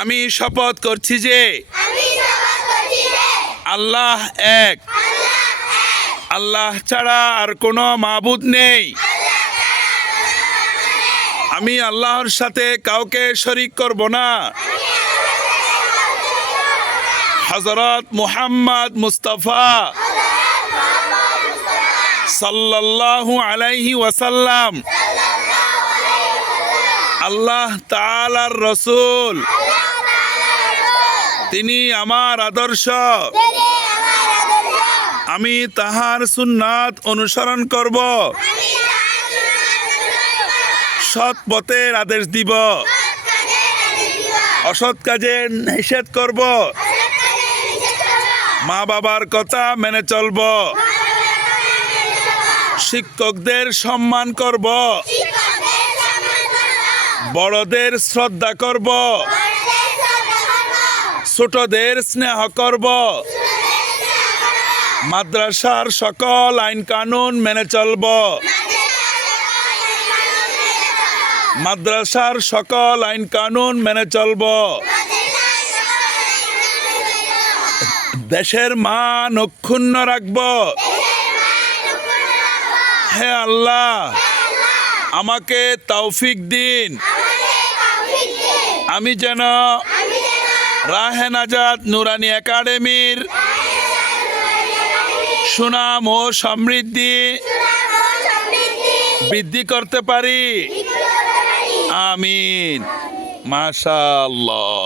আমি শপথ করছি যে আল্লাহ এক, আল্লাহ ছাড়া আর কোনো মাবুদ নেই। আমি আল্লাহর সাথে কাউকে শরীক করব না। হযরত মুহাম্মদ মুস্তাফা সাল্লাল্লাহু আলাইহি ওয়াসাল্লাম আল্লাহ তাআলার রাসূল, তিনি আমার আদর্শ। আমি তাহার সুন্নাত অনুসরণ করব, সৎ পথের আদেশ দিব, অসৎ কাজের নিষেধ করব, মা বাবার কথা মেনে চলব, শিক্ষকদের সম্মান করব, বড়দের শ্রদ্ধা করব, ছোটদের স্নেহ করব, মাদ্রাসার সকল আইন কানুন মেনে চলব, মাদ্রাসার সকল আইন কানুন মেনে চলব, দেশের মান অক্ষুণ্ণ রাখব। হে আল্লাহ, আমাকে তৌফিক দিন, আমি যেন রাহে নাজাত নুরানি একাডেমির সুনাম ও সমৃদ্ধি বৃদ্ধি করতে পারি। আমিন। মাশাআল্লাহ।